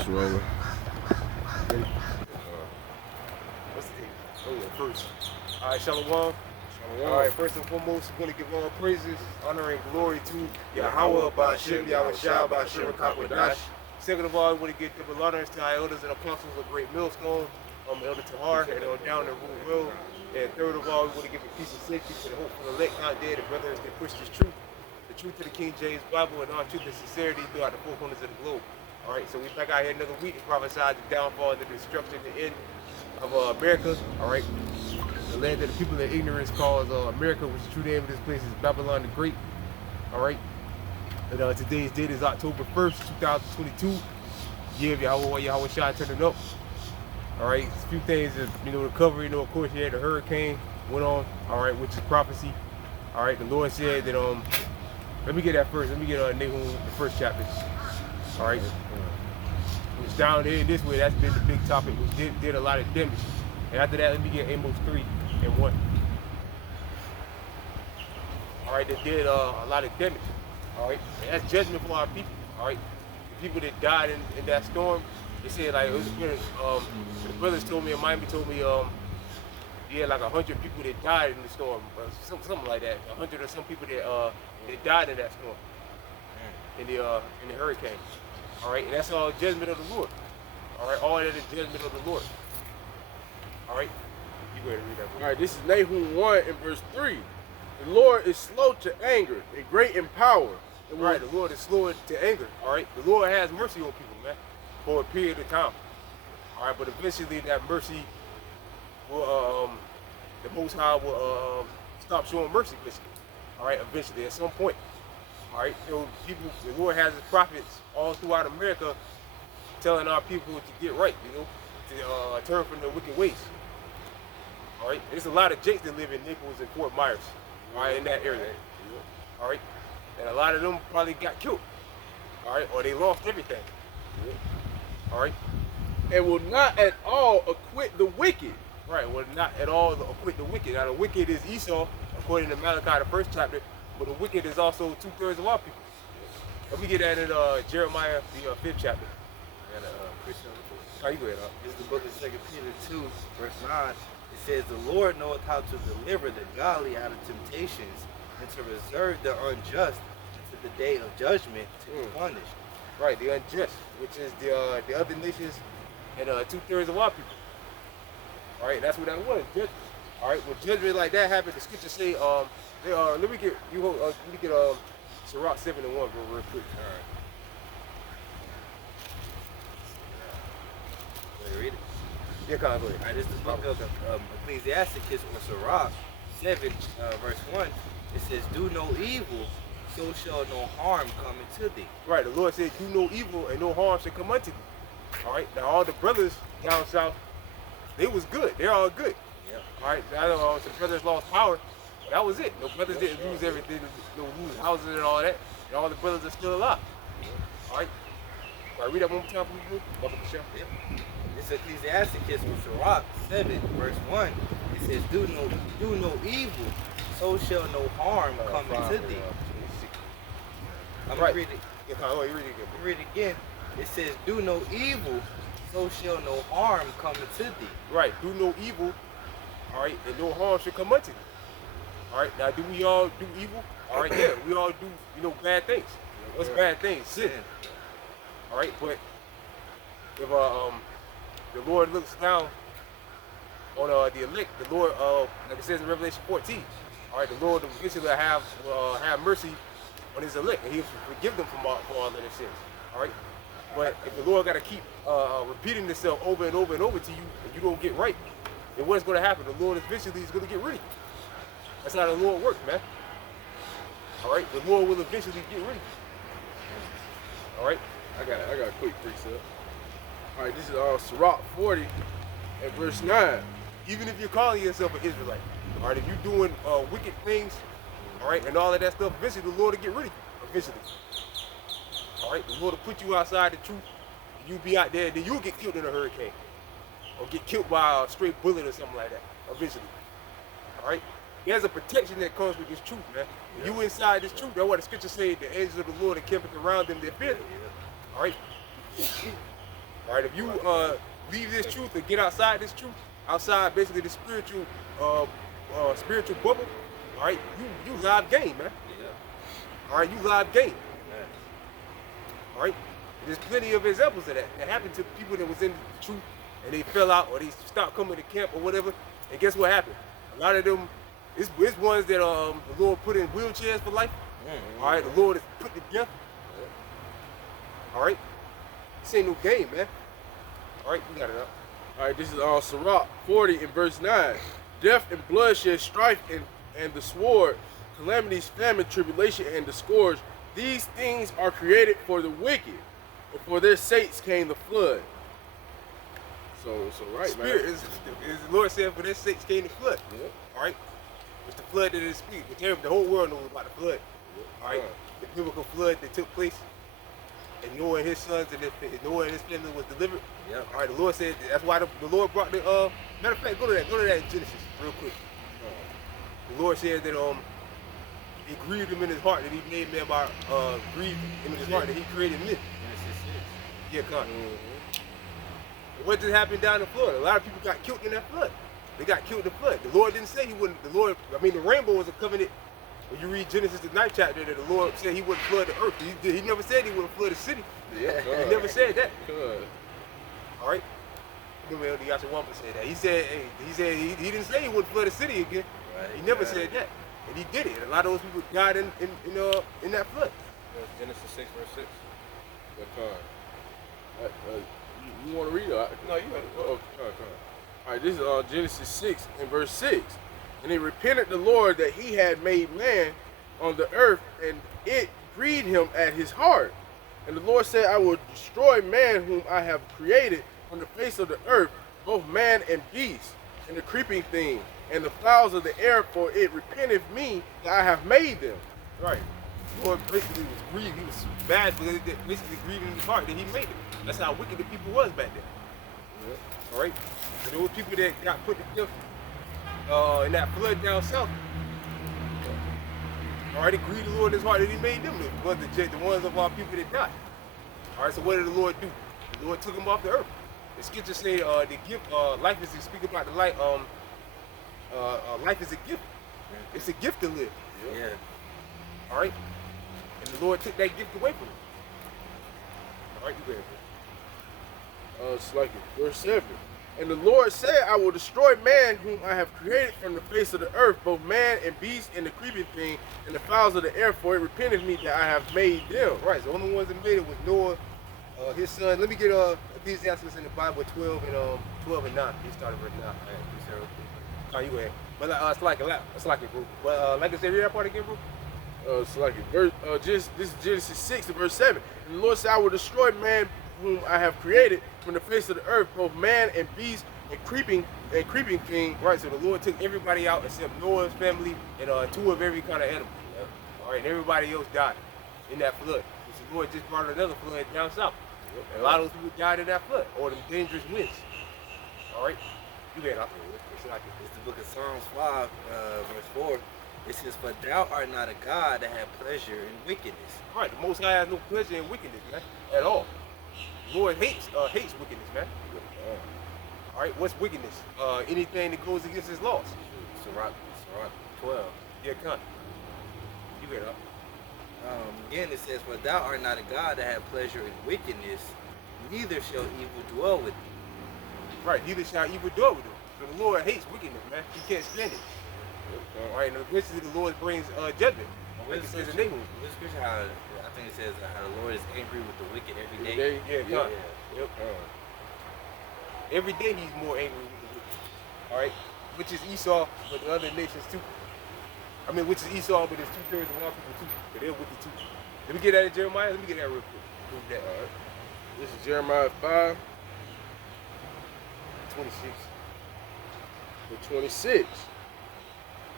Just rolling. What's the date? Oh yeah, first. All right, Shalom. All right, first and foremost, we're going to give all praises, honor, and glory to Yahweh, Ba'ashem, Yahweh Shah, Ba'ashem, Kakwadash. Second of all, we want to give double honors to our elders and apostles of Great Millstone, Elder Tahar, and down in Rule Road. And third of all, we want to give a peace and safety to the hopeful elect out there, the brothers that push this truth, the truth to the King James Bible, and all truth and sincerity throughout the four corners of the globe. All right, so we back out here another week and prophesied the downfall and the destruction, the end of America. All right. The land that the people in ignorance calls America, which the true name of this place is Babylon the Great. All right. And today's date is October 1st, 2022. Year of Yahweh Shah turning up. All right. A few things that, to cover. Of course, you had the hurricane went on. All right, which is prophecy. All right. The Lord said that let me get that first. Let me get Nahum, the first chapter. All right. Which down there this way, that's been the big topic, which did a lot of damage. And after that, let me get Amos 3 and 1. All right, that did a lot of damage. All right, and that's judgment for our people. All right, the people that died in that storm, they said like it was good. The brothers told me, and Miami told me, yeah, like 100 people that died in the storm, something like that. 100 or some people that died in that storm, in the hurricane. All right, and that's all judgment of the Lord. All right, all that is judgment of the Lord. All right, you go ahead and read that. All right, this is Nahum 1 and verse 3. The Lord is slow to anger and great in power. Right, the Lord is slow to anger. All right, the Lord has mercy on people, man, for a period of time. All right, but eventually that mercy will, the Most High will stop showing mercy, basically. All right, eventually at some point. All right, so people, the Lord has His prophets all throughout America telling our people to get right, to turn from their wicked ways. All right, there's a lot of Jakes that live in Naples and Fort Myers, all right, in that area. All right, and a lot of them probably got killed. All right, or they lost everything. All right, and will not at all acquit the wicked. Right, will not at all acquit the wicked. Now the wicked is Esau, according to Malachi, the first chapter, but the wicked is also 2/3 of our people. And we get that in Jeremiah, the 5th chapter. And how you go ahead, This is the book of 2 Peter 2, verse 9. It says, the Lord knoweth how to deliver the godly out of temptations and to reserve the unjust unto the day of judgment to be punished. Right, the unjust, which is the other nations and 2/3 of our people. All right, that's what that was, judgment. All right, when judgment like that happened, the scriptures say, let me get Sirach 7 and 1 real quick. All right. Read it. Yeah, go ahead. All right, this is the book of Ecclesiasticus or Sirach 7, verse 1. It says, do no evil, so shall no harm come into thee. Right, the Lord said, do no evil and no harm shall come unto thee. All right, now all the brothers down south, they was good. They're all good. Yep. All right, now some brothers lost power, but that was it. No brothers didn't lose everything, no lose houses and all that. And all the brothers are still alive. All right, read that one more time for me, bro. Yep. It's Ecclesiasticus or Sirach 7, verse 1. It says, do no evil, so shall no harm come into thee. I'm going to read it. Read it again. It says, do no evil, so shall no harm come into thee. Right, do no evil, all right, and no harm should come unto thee. All right, now do we all do evil? All right, yeah, we all do, bad things. What's bad things? Sin. All right, but if the Lord looks down on the elect, the Lord, like it says in Revelation 14, all right, the Lord will eventually have mercy on His elect, and He'll forgive them for all of their sins. All right, but if the Lord got to keep repeating Himself over and over and over to you, and you don't get right, then what's going to happen? The Lord eventually is going to get rid of you. That's how the Lord works, man. All right, the Lord will eventually get rid of you. All right, I got a quick precept. All right, this is Sirach 40 and verse 9. Even if you're calling yourself an Israelite, all right, if you're doing wicked things, all right, and all of that stuff, eventually the Lord will get rid of you. Eventually. All right, the Lord will put you outside the truth, and you'll be out there, then you'll get killed in a hurricane, or get killed by a straight bullet or something like that. Eventually. All right. There's a protection that comes with this truth, man. Yeah. You inside this truth. That's what the scripture says, the angels of the Lord encampeth around them that fear them. All right? All right, if you leave this truth and get outside this truth, outside basically the spiritual bubble, all right, you live game, man. Yeah. All right, you live game. Yes. All right, there's plenty of examples of that happened to people that was in the truth and they fell out or they stopped coming to camp or whatever. And guess what happened? A lot of them, it's ones that the Lord put in wheelchairs for life. Mm-hmm. All right, the Lord is put together. All right, this ain't no game, man. All right, we got it up. All right, this is Sirach 40 and verse 9. Death and bloodshed, strife and the sword, calamities, famine, tribulation, and the scourge. These things are created for the wicked, and for their sakes came the flood. So right, Spirit man. is the Lord said for their sakes came the flood. Yeah. All right, it's the flood that is speak. The whole world knows about the flood. All right, the biblical flood that took place, and Noah and his sons and Noah and his family was delivered. Yep. All right, the Lord said that's why the Lord brought the matter of fact, go to that in Genesis real quick. The Lord said that it grieved him in his heart that he made man by grieved him in his heart that he created men. Yeah, come on. What just happened down in Florida? A lot of people got killed in that flood. They got killed in the flood. The Lord didn't say he wouldn't. The rainbow was a covenant. When you read Genesis, the 9th chapter, that the Lord said he wouldn't flood the earth. He never said he wouldn't flood the city. Yeah. He never said that. Good. All right. Remember, the Yasha said that. He said he didn't say he wouldn't flood the city again. Right. He never said that, and he did it. And a lot of those people died in that flood. That's Genesis 6 verse 6. Good time. You want to read it? No, you got it. Oh, come. All right, this is Genesis 6 and verse 6. And he repented the Lord that he had made man on the earth, and it grieved him at his heart. And the Lord said, I will destroy man whom I have created from the face of the earth, both man and beast, and the creeping thing, and the fowls of the air, for it repenteth me that I have made them. Right. The Lord basically was grieved. He was bad because it basically grieved in his heart that he made it. That's how wicked the people was back then. Yeah. All right. So there were people that got put to death in that flood down south. All right, it grieved the Lord in his heart that he made them the ones of our people that died. All right, so what did the Lord do? The Lord took them off the earth. The scripture say the gift, life is to speak about the light. Life is a gift. It's a gift to live. Yeah. All right, and the Lord took that gift away from him. All right, you better. It's like it. Verse 7. And the Lord said, I will destroy man whom I have created from the face of the earth, both man and beast and the creeping thing and the fowls of the air, for it repented me that I have made them. Right, so the only ones that made it was Noah, his son. Let me get Ecclesiastes in the Bible 12 and 9. He started verse 9. All right, oh, you go ahead. But it's like it, bro. But like I said, read that part again, bro. It's like it. This is Genesis 6 and verse 7. And the Lord said, I will destroy man whom I have created from the face of the earth, both man and beast and creeping thing. Right, so the Lord took everybody out except Noah's family and 2 of every kind of animal. Yeah. All right, and everybody else died in that flood. So the Lord just brought another flood down south. And a lot of those people died in that flood, or the dangerous winds. All right, you get it. It's the book of Psalms 5, verse 4. It says, but thou art not a God that have pleasure in wickedness. All right, the Most High has no pleasure in wickedness, man, at all. The Lord hates wickedness, man. All right, what's wickedness? Anything that goes against his laws. Sirach 12. Yeah, come. You get it up. Again, it says, for thou art not a God that have pleasure in wickedness, neither shall evil dwell with thee. Right, neither shall evil dwell with him. So the Lord hates wickedness, man. He can't stand it. All right, and eventually the Lord brings judgment. Like it says in Nahum. This scripture, I think it says how the Lord is angry with the wicked every day. Yeah. Yep. Every day he's more angry with the wicked. All right, which is Esau, but the other nations too. I mean, which is Esau, but there's 2/3 of our people too. But they're wicked too. Let me get that in Jeremiah. Let me get that real quick. Prove that. All right. This is Jeremiah 5 26. and 26.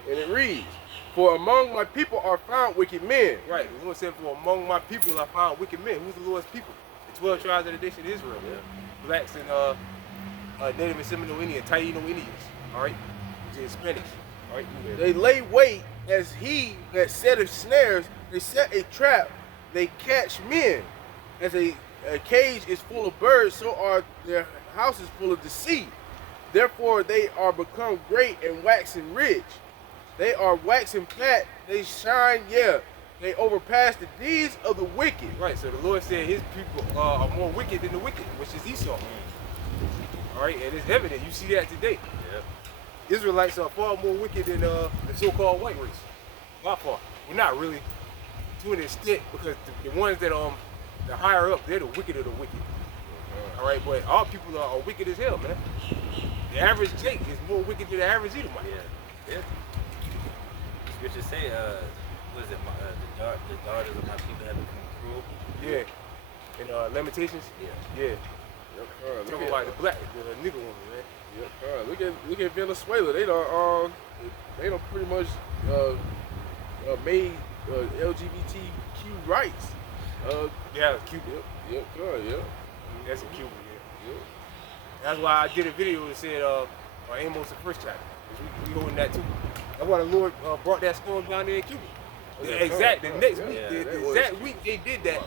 And it reads, for among my people are found wicked men. Right, the Lord said, for among my people I found wicked men. Who's the Lord's people? The 12 tribes of the nation of Israel. Yeah. Blacks and Native and Seminole Indians, Taino Indians. All right, which is Spanish. All right, They lay wait as he that setteth snares. They set a trap. They catch men as a cage is full of birds, so are their houses full of deceit. Therefore they are become great and waxing rich. They are waxing fat, they shine, yeah. They overpass the deeds of the wicked. Right, so the Lord said his people are more wicked than the wicked, which is Esau. All right, and it's evident. You see that today. Yep. Israelites are far more wicked than the so-called white race. By far. We're not really to an extent, because the ones that the higher up, they're the wicked of the wicked. All right, but our people are wicked as hell, man. The average Jake is more wicked than the average Edomite. Yeah. Scriptures say, what is it? The daughters of my people have become cruel. Yeah. In Lamentations. Yeah. Yeah. Yep. Talking about the black, the nigga woman, man. Yep. Look at Venezuela. They don't pretty much made LGBTQ rights. Yeah, Cuba. Yep. That's in Cuba, yeah. That's why I did a video that said Amos the first chapter. We holding that too. That's why the Lord brought that storm down there in Cuba. The exact week they did that,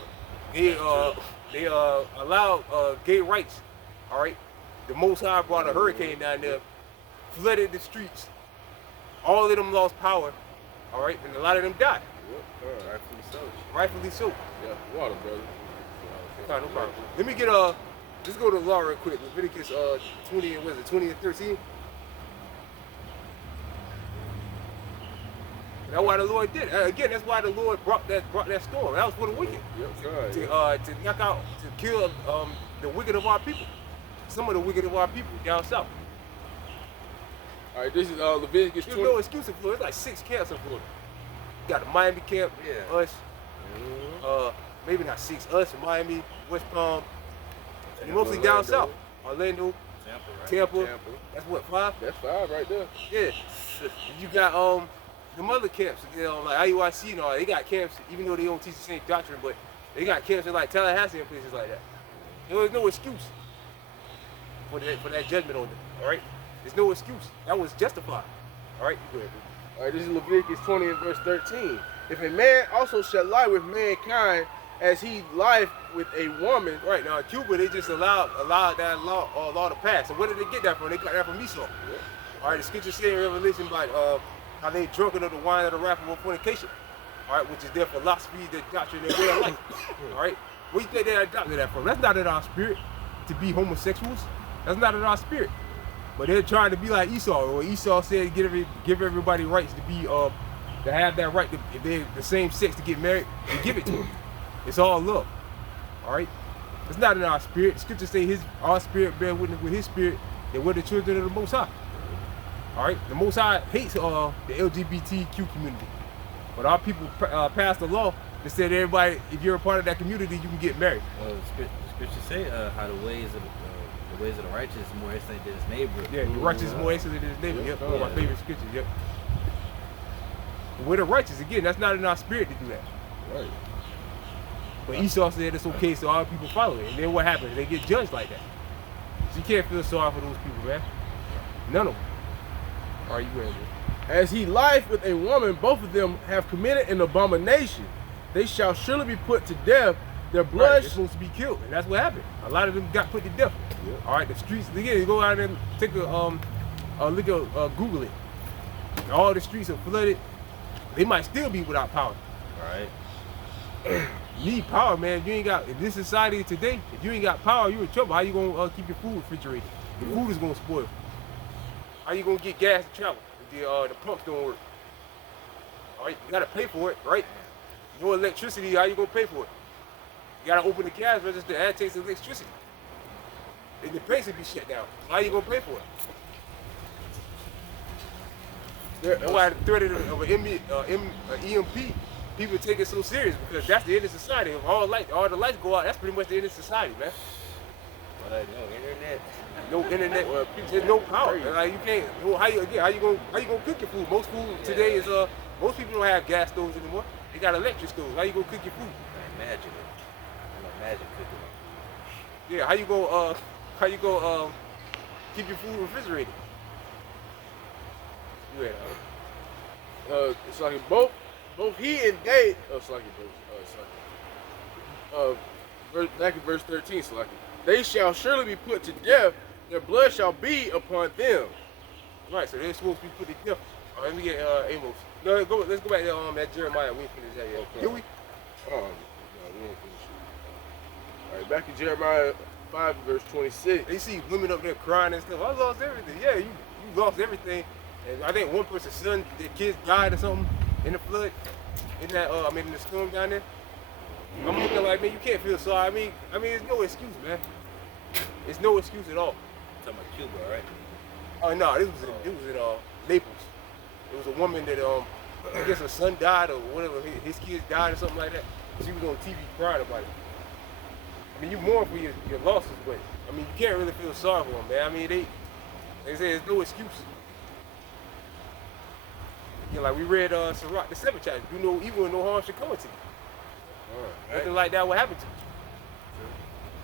they allowed gay rights. All right, the Most High brought a hurricane down there, flooded the streets. All of them lost power. All right, and a lot of them died. Rightfully so. Yeah, water, brother. No problem. Let me get let's go to the law real quick. Leviticus 20 and 13. That's why the Lord did. Again, that's why the Lord brought that storm. That was for the wicked. To knock out, to kill the wicked of our people. Some of the wicked of our people down south. All right, this is Leviticus 20. There's no excuse in Florida. There's like 6 camps in Florida. You got the Miami camp, us. Maybe not 6, us, Miami, West Palm. And mostly down south. Orlando, Tampa. That's what, 5? That's 5 right there. Yeah. You got the other camps, like IUIC and all. They got camps, even though they don't teach the same doctrine, but they got camps in like Tallahassee and places like that. There was no excuse for that judgment on them. All right. There's no excuse. That was justified. All right. You go ahead, bro. All right, this is Leviticus 20 and verse 13. If a man also shall lie with mankind as he lieth with a woman. Right, now in Cuba, they just allowed that law to pass. And where did they get that from? They got that from Esau. Yeah. All right, the scripture say in Revelation about how they drunken of the wine of the wrath of fornication. All right, which is their philosophy, their doctrine, their way of life. All right, where you think they adopted that from? That's not in our spirit to be homosexuals. That's not in our spirit. But they're trying to be like Esau. Or Esau said give everybody rights to be to have that right to, if they're the same sex, to get married, and give it to them. It's all love. All right? It's not in our spirit. The scriptures say our spirit bear witness with his spirit that we're the children of the Most High. All right? The Most High hates the LGBTQ community. But our people passed a law that said everybody, if you're a part of that community, you can get married. The scriptures say how the ways of the righteous is more excellent than his neighbor. Yeah, the righteous is more excellent than his neighbor. Yep, one of my favorite scriptures. Yep. But we're the righteous. Again, that's not in our spirit to do that. Right. But Esau said it's okay, so all people follow it. And then what happens? They get judged like that. So you can't feel sorry for those people, man. None of them. All right, you ready? As he lieth with a woman, both of them have committed an abomination. They shall surely be put to death. Their blood right, they're supposed to be killed, and that's what happened. A lot of them got put to death. Yep. All right, the streets. Again, you go out and take a look at Google it. All the streets are flooded. They might still be without power. All right. You need power, man. You ain't got, in this society today, if you ain't got power, you're in trouble. How you gonna keep your food refrigerated? The food is gonna spoil. How you gonna get gas to travel if the pumps don't work? All right, you gotta pay for it, right? No electricity, how you gonna pay for it? You gotta open the cash register, that takes electricity. And the place will be shut down. How you gonna pay for it? That's why the threat of an EMP, people take it so serious, because that's the end of society. If all the lights go out, that's pretty much the end of society, man. No internet. Well, there's no power. Like you can't. How you gonna cook your food? Most food today is most people don't have gas stoves anymore. They got electric stoves. How you gonna cook your food? Imagine cooking. Yeah. How you go keep your food refrigerated? It's like both he and they. back in verse 13, Slaki. They shall surely be put to death, their blood shall be upon them. Right, so they're supposed to be put to death. All right, let me get Amos. No, let's go back to that Jeremiah. We ain't finished that yet. Okay. Did we? No, we ain't finished it. All right, back in Jeremiah 5, verse 26. They see women up there crying and stuff. I lost everything. Yeah, you lost everything. And I think one person's son, their kids died or something in the flood. In that, in the storm down there. I'm looking like, man, you can't feel sorry. I mean, there's no excuse, man. There's no excuse at all. Talking about Cuba, right? Oh no, this was in Naples. It was a woman that I guess her son died or whatever, his kids died or something like that. She was on TV crying about it. I mean, you mourn for your losses, but I mean, you can't really feel sorry for them, man. I mean, they say there's no excuse. You know, like we read Sirach, the 7th chapter. Do no evil and no harm should come to you. Right. Nothing like that would happen to you.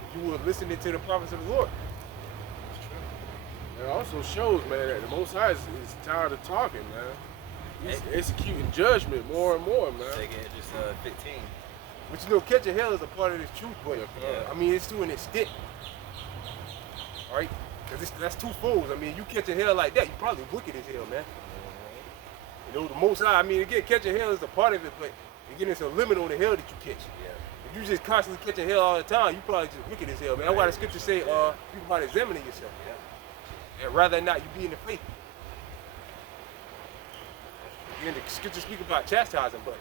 If you were listening to the prophets of the Lord. It also shows, man, that the Most High is tired of talking, man. He's executing judgment more and more, man. Second, just 15. But you know, catching hell is a part of this truth, but I mean, it's to an extent. All right? Because that's two folds. I mean, you catching hell like that, you probably wicked as hell, man. You know, the Most High, I mean, again, catching hell is a part of it, but again, it's a limit on the hell that you catch. Yeah. If you just constantly catching hell all the time, you probably just wicked as hell, man. That's why the scripture say, you about examining yourself. Yeah. And rather than not, you be in the faith. Again, the scripture speak about chastising, but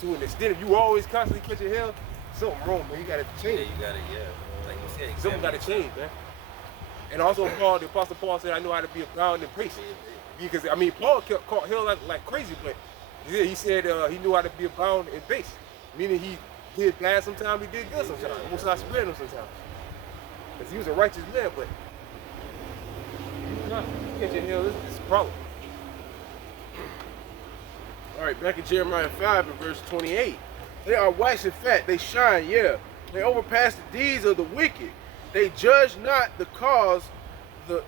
to an extent, if you always constantly catching hell, something wrong, man. You gotta Yeah, change. you got it, yeah. Like you said, Something gotta change, man. And also, the Apostle Paul said, I know how to be abound in grace. Because, I mean, Paul caught hell like crazy, but he said he knew how to be abound in base. Meaning he did bad sometimes, he did good sometimes. Most I spared him sometimes. Because he was a righteous man, but catching hell is a problem. All right, back in Jeremiah 5 and verse 28. They are white and fat, they shine, yeah. They overpass the deeds of the wicked. They judge not the cause, the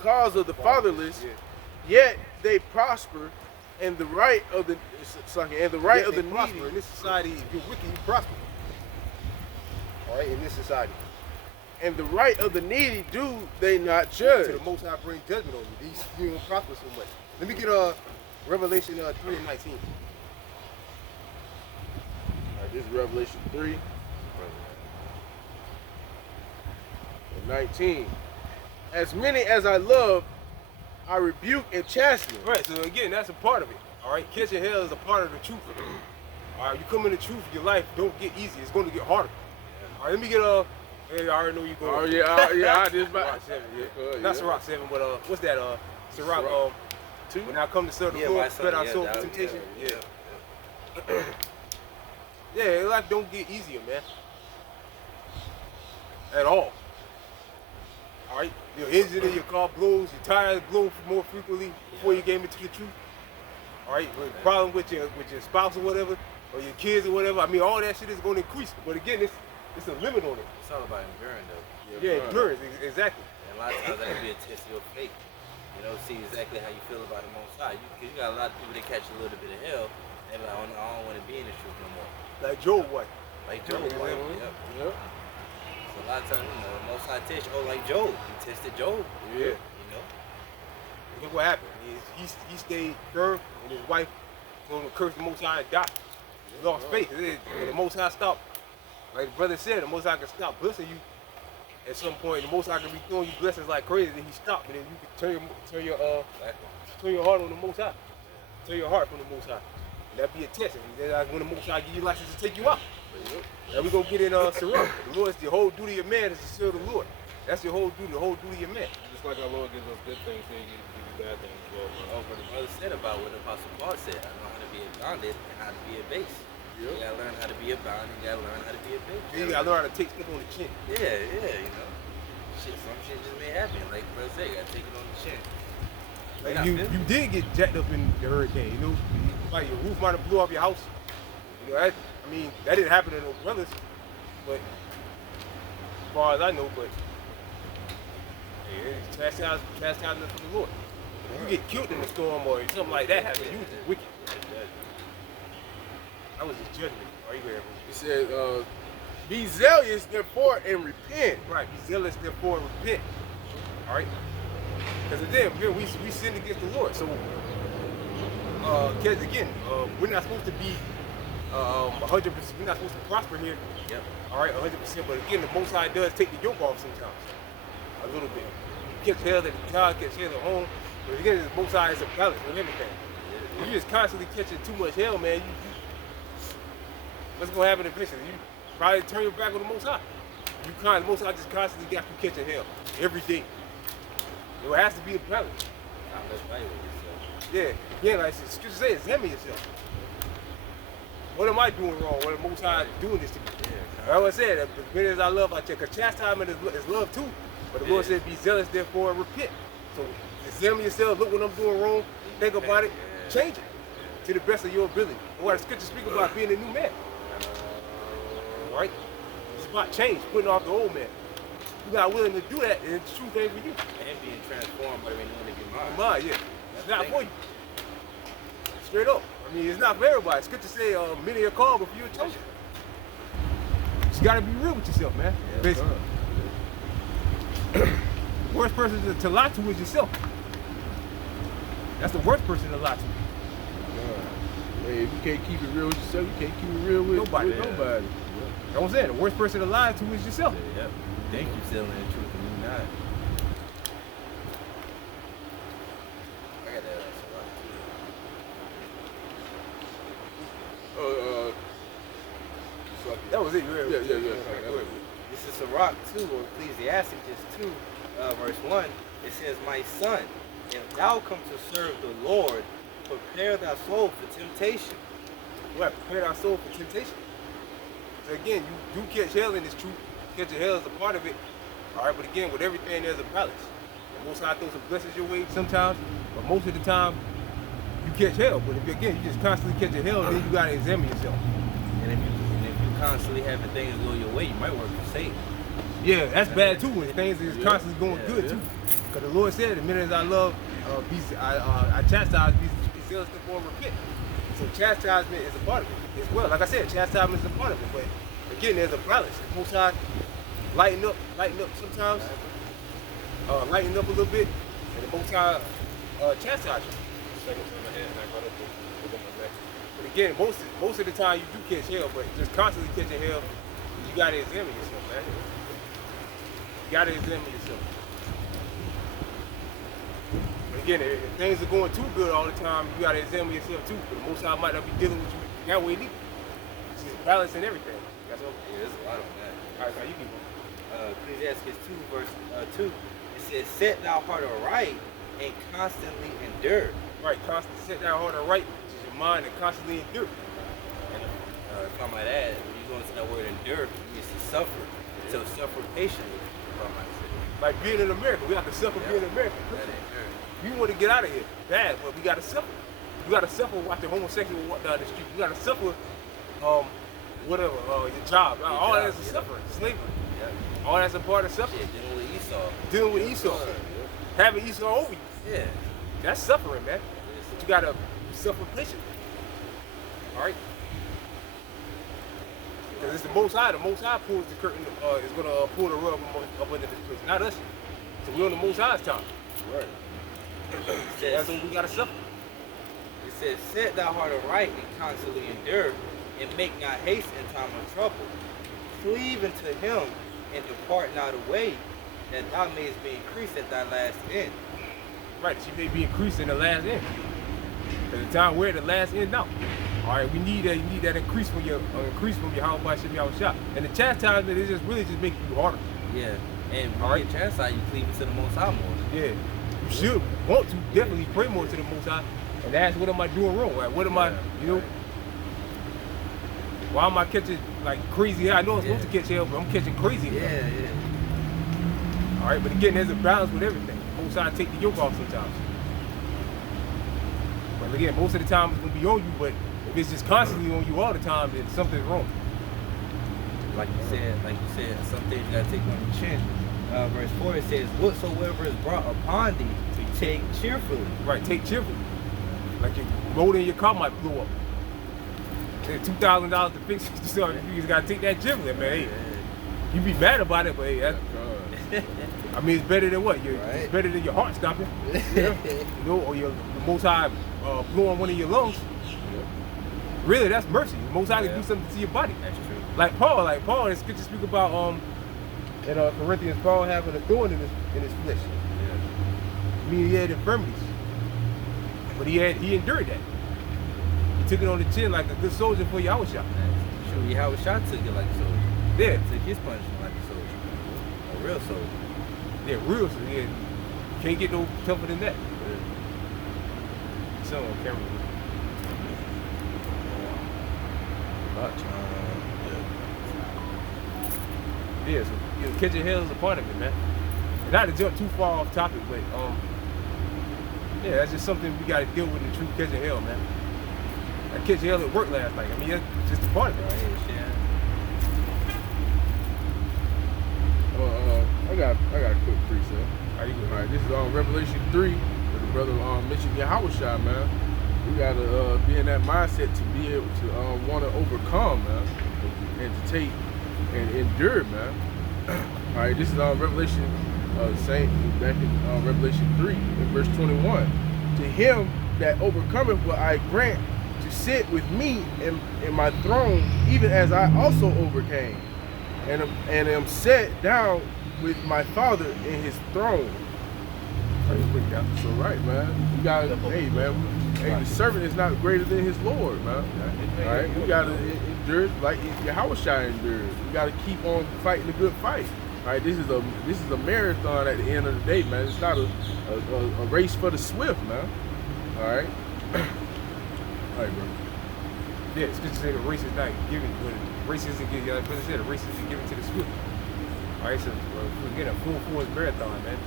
cause of the fatherless, yet they prosper, and the right of the of the prosper. needy. In this society, if you're wicked, you prosper. All right, in this society. And the right of the needy do they not To judge. the Most High bring judgment on you. You don't prosper so much. Let me get Revelation 3 and 19. All right, this is Revelation 3 and 19. As many as I love, I rebuke and chasten. Right, so again, that's a part of it. All right, catching hell is a part of the truth. All right, you come in the truth, your life don't get easy. It's going to get harder. All right, let me get hey, I already know you're going. Oh yeah, I just Sirach 7, yeah. Not Sirach 7, but what's that? Sirach 2. When I come to serve the Lord, spread our soul for temptation. Yeah, life don't get easier, man. At all. All right, your engine in your car blows, your tires blow more frequently before you get into the truth. All right, problem with your spouse or whatever, or your kids or whatever. I mean, all that shit is going to increase. But again, it's a limit on it. It's all about enduring, though. Yeah, endurance, exactly. And a lot of times that can be a test of your faith. You know, see exactly how you feel about the Most High. Because you got a lot of people that catch a little bit of hell, and they're like, I don't want to be in the truth no more. Like Job, what? Like Job, right? Yep. So a lot of times, you know, the Most High test you. Oh, like Job. He tested Job. Yeah. You know? Look what happened. He stayed firm, and his wife was going to curse the Most High and die. He lost faith. And the Most High stopped. Like the brother said, the Most High can stop blessing you at some point. The Most High can be throwing you blessings like crazy. Then he stopped, and then you can turn your heart on the Most High. Turn your heart from the Most High. And that be a test. And then when the Most High give you license to take you out. Now we gonna get in Sirach. The Lord's the whole duty of man is to serve the Lord. That's your whole duty. The whole duty of man. Just like our Lord gives us good things, He gives you bad things as well. Oh, but the brother said about what the Apostle Paul said. I know how to be abounded and how to be a base. You gotta learn how to be abounded, you gotta learn how to be a base. You gotta learn how to take stuff on the chin. Yeah, you know. Some shit just may happen. Like brother said, you gotta take it on the chin. Like you did get jacked up in the hurricane, you know? Like your roof might have blew off your house. You know, that didn't happen to no brothers, but as far as I know, but it's chastisement from the Lord. If you get killed in a storm or something like that happens, you just wicked. That was his judgment. Are you there? He said, be zealous therefore and repent. Right. Be zealous therefore and repent. All right. Because again, we sinned against the Lord. So, kids, again, we're not supposed to be 100%. We're not supposed to prosper here. Yep. All right, 100%. But again, the Most High does take the yoke off sometimes, a little bit. You catch hell at the job, catch hell at home. But again, the Most High is a balance with everything. If you're just constantly catching too much hell, man, what's gonna happen eventually? You probably turn your back on the Most High. The Most High just constantly got you catching hell every day. It has to be a balance. Yeah, again, like Scripture says, examine yourself. What am I doing wrong? What the Most High doing this to me? Like I said, as many as I love, I check. Because chastisement is love too. But the Lord said, be zealous, therefore, and repent. So examine yourself, look what I'm doing wrong, think about it, change it to the best of your ability. And what the Scripture speaks about being a new man. All right? It's about change, putting off the old man. You're not willing to do that, and the truth ain't for you. And being transformed by the renewing of your mind. Mind, yeah. It's not for you. Straight up. I mean, it's not for everybody. Scripture say, many are called, but few are chosen. You gotta be real with yourself, man. Yeah, basically. The worst person to lie to is yourself. That's the worst person to lie to. Hey, if you can't keep it real with yourself, you can't keep it real with nobody. You know what I'm saying? The worst person to lie to is yourself. Yep. Thank you, telling the truth and you not. I got that That was it. Yeah. This is Sirach 2, or Ecclesiastes 2, verse 1. It says, my son, if thou come to serve the Lord, prepare thy soul for temptation. What? Prepare our soul for temptation. So again, you do catch hell in this truth. Catching hell is a part of it. All right, but again, with everything, there's a balance. And Most High throws some blessings your way sometimes, but most of the time, you catch hell. But if again, you just constantly catching hell, then you gotta examine yourself. And if you constantly having things go your way, you might work for Satan. Yeah, that's bad too. When things is constantly going good too. Because the Lord said, the minute I love, I chastise, be zealous for repent. So chastisement is a part of it as well. Like I said, chastisement is a part of it. But again, there's a balance. The Most High lighten up sometimes, lighten up a little bit, and the Most High chastise you. But again, most of the time you do catch hell, but just constantly catching hell, you gotta examine yourself, man. You gotta examine yourself. But again, if things are going too good all the time, you gotta examine yourself too. But the Most High might not be dealing with you that way either. It's just balance and everything. That's all. Yeah, there's a lot on that. All right, so you keep going. Ecclesiastes 2, verse 2, it says, set thou heart aright and constantly endure. Right, constantly set that heart right, which is your mind, and constantly endure. And if I might add, when you go into that word endure, it means to suffer. So suffer patiently, if I might say. Like being in America, we have to suffer being in America. That endure. You want to get out of here, bad, but we gotta suffer. You gotta suffer watching homosexual walk down the street. You gotta suffer, whatever, your job. All that is suffering, slavery. Yeah. All that's a part of suffering. Yeah, dealing with Esau. Dealing with Esau, having Esau over you. Yeah. That's suffering, man. But you gotta suffer patiently. All right. Because it's the Most High. The Most High pulls the curtain. Is gonna pull the rug up under this place, not us. So we're on the Most High's time. Right. That's when we gotta suffer. It says, set thy heart aright and constantly endure, and make not haste in time of trouble. Cleave unto him and depart not away, that thou mayest be increased at thy last end. Right, that you may be increased in the last end. At the time we're at the last end now. All right, we need that. You need that increase from your how much should be our shot. And the chastisement is just really just making you harder. Yeah. And when you get chastised, you cleave into the Most High more. Yeah. You should want to definitely pray more to the Most High and ask, what am I doing wrong? Right? What am I, you know? Why am I catching like crazy hell? I know I'm supposed to catch hell, but I'm catching crazy hell. Yeah. All right, but again, there's a balance with everything. Most High take the yoke off sometimes. But again, most of the time it's gonna be on you, but if it's just constantly on you all the time, then something's wrong. Like you said, some things you gotta take on the chin. Verse 4 it says, whatsoever is brought upon thee, take cheerfully. Right, take cheerfully. Like your motor in your car might blow up. $2,000 to fix it. So you just gotta take that giblet, man. Hey, you be mad about it, but hey, that's, I mean, it's better than what? It's better than your heart stopping. Yeah. You know, or the Most High blowing one of your lungs. Yeah. Really, that's mercy. The Most High can do something to your body. That's true. Like Paul, it's good to speak about in Corinthians, Paul having a thorn in his flesh. Yeah. I mean, he had infirmities, but he endured that. He took it on the chin like a good soldier for Yahweh shot. Sure, Yahweh shot took it like a soldier. Yeah. Took his punishment like a soldier. A real soldier. Yeah, real soldier. Yeah. Can't get no tougher than that. So on camera. Yeah, so catching hell is a part of it, man. And not to jump too far off topic, but yeah, that's just something we gotta deal with in the truth catching hell, man. I catch hell at work last night. I mean, that's just a part of it, right? I got a quick precept. All right, this is Revelation 3, where the brother mentioned Yahweh Shai, man. We gotta be in that mindset to be able to want to overcome, man, and to take and endure, man. All right, this is Revelation, back in Revelation 3, in verse 21. To him that overcometh will I grant to sit with me in my throne, even as I also overcame, and am set down with my Father in his throne. So right, man. You gotta, hey, man. Hey, the servant is not greater than his Lord, man. All right, we gotta endure like Yahweh Shai endured. We gotta keep on fighting the good fight. All right, this is a marathon at the end of the day, man. It's not a race for the swift, man. All right, all right, bro. Yeah, it's good to say the race is not given, when race isn't given. Like brother said, the race isn't given to the swift. All right, so we're getting a full force marathon, man.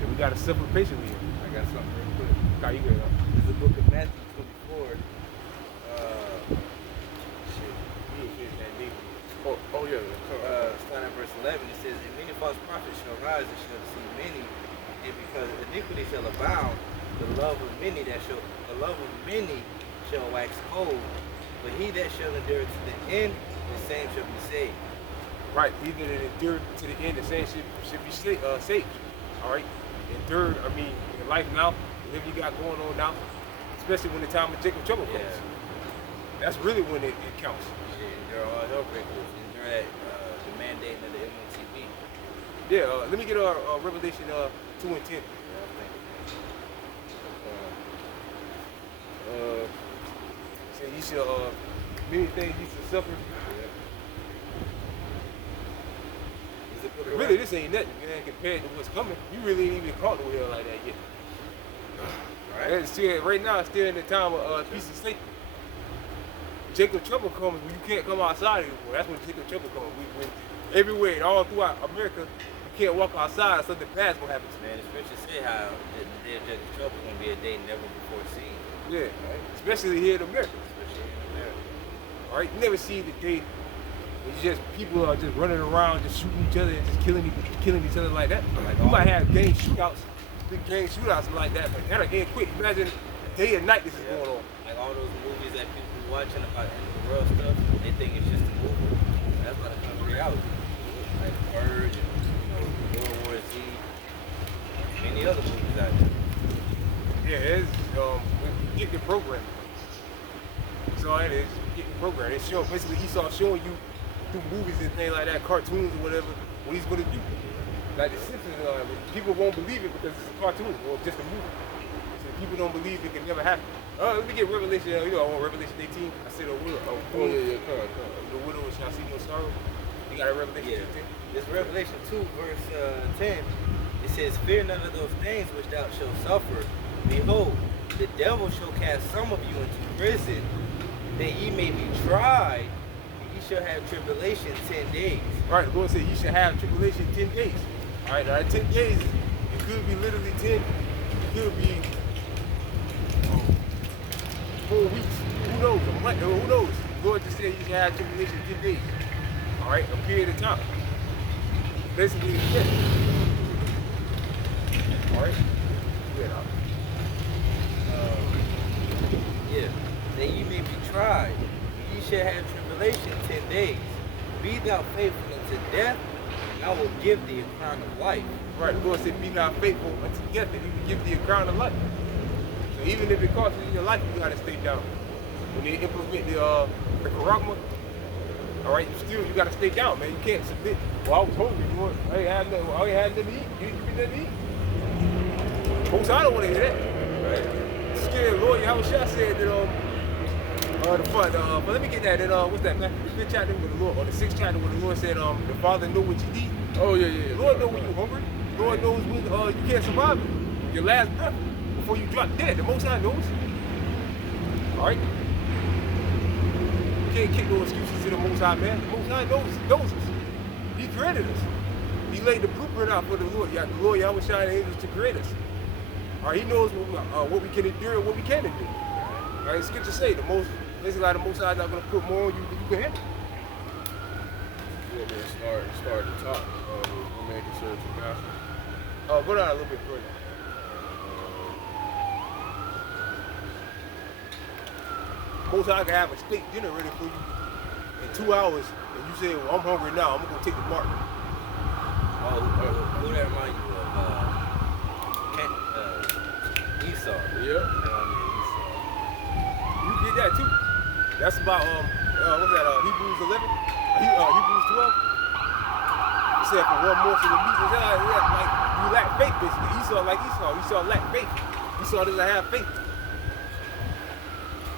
And we gotta suffer patiently. I got something real quick. How you good? This is the book of Matthew 24. Starting at verse 11, it says, and many false prophets shall rise and shall deceive many, and because iniquity shall abound, the love of many shall wax cold, but he that shall endure to the end, the same shall be saved. Right, he that endured to the end, the same should be saved. All right, endure. I mean, in life now, whatever you got going on now, especially when the time of Jacob trouble comes. Yeah. That's really when it counts. Yeah, endure all hell breakers. Endure that the mandate of the MOTB. Yeah, let me get Revelation 2 and 10. Say you shall many things you shall suffer. Really, this ain't nothing, man, compared to what's coming. You really ain't even caught no hell like that yet. Right. Right now, it's still in the time of peace and safety. Jacob trouble comes when you can't come outside anymore. That's when Jacob trouble comes. When everywhere and all throughout America, you can't walk outside, something bad's gonna happen to you. Man, the scriptures say how the day of Jacob's trouble is gonna be a day never before seen. Yeah, right? Especially here in America. All right, you never see the day when it's just people are just running around, just shooting each other and just killing each other like that. Like you might have gang shootouts, big gang shootouts and like that, but that'll end quick. Imagine day and night this is going on. Like all those movies that people be watching about end of the world stuff, they think it's just a movie. That's about to come to reality. Like Purge, World War Z, many other movies out there. Yeah, it's getting the program. So it is getting the program. It's showing basically Esau showing you through movies and things like that, cartoons or whatever, what he's gonna do. Like the Simpsons, people won't believe it because it's a cartoon or just a movie. So people don't believe it can never happen. Let me get Revelation. I want Revelation 18. I said the widow. Come on. The widow shall see no sorrow. You got a Revelation 18. This Revelation 2 verse 10. It says, "Fear none of those things which thou shalt suffer. Behold, the devil shall cast some of you into prison, that ye may be tried, and ye shall have tribulation 10 days." All right, the Lord said you should have tribulation 10 days. All right, now 10 days, it could be literally 10, it could be 4 weeks. Who knows? A month, who knows? The Lord just said you should have tribulation 10 days. All right, a period of time. Basically, yeah. All right? Yeah, that ye may be tried, and shall have tribulation 10 days. Be thou faithful unto death, and I will give thee a crown of life. Right, the Lord said, be not faithful unto death, and he will give thee a crown of life. So even if it costs you your life, you gotta stay down. When they implement the charagma, all right, you gotta stay down, man. You can't submit. Well, I was hungry. I ain't had nothing to eat. You give me nothing to eat. Most I don't want to hear that. Right? Scared Lord, Yahweh Shah said that but let me get that. What's that? Matthew the 5th chapter with the Lord, or the 6th chapter where the Lord said, the Father know what you need. Oh yeah. The Lord knows when you're hungry. The Lord knows when you can't survive it. Your last breath before you drop dead. The Most High knows. All right. You can't kick no excuses to the Most High, man. The Most High knows us. He created us. He laid the blueprint out for the Lord Yahweh Shah and the angels to create us. All right, he knows what we can endure and what we can't endure. All right, Scripture say the Most High is not going to put more on you than you can handle. Yeah, man, start to talk. We're making sure it's a gospel. Go down a little bit further. Most High can have a steak dinner ready for you in 2 hours, and you say, well, I'm hungry now, I'm going to go take the mark. Who that remind you of? Esau. Yeah. Esau. You get that too. That's about what's that? Hebrews 11, Hebrews 12. It said for one morsel of meat, like you lack faith, basically. Esau lacked faith. Esau doesn't have faith.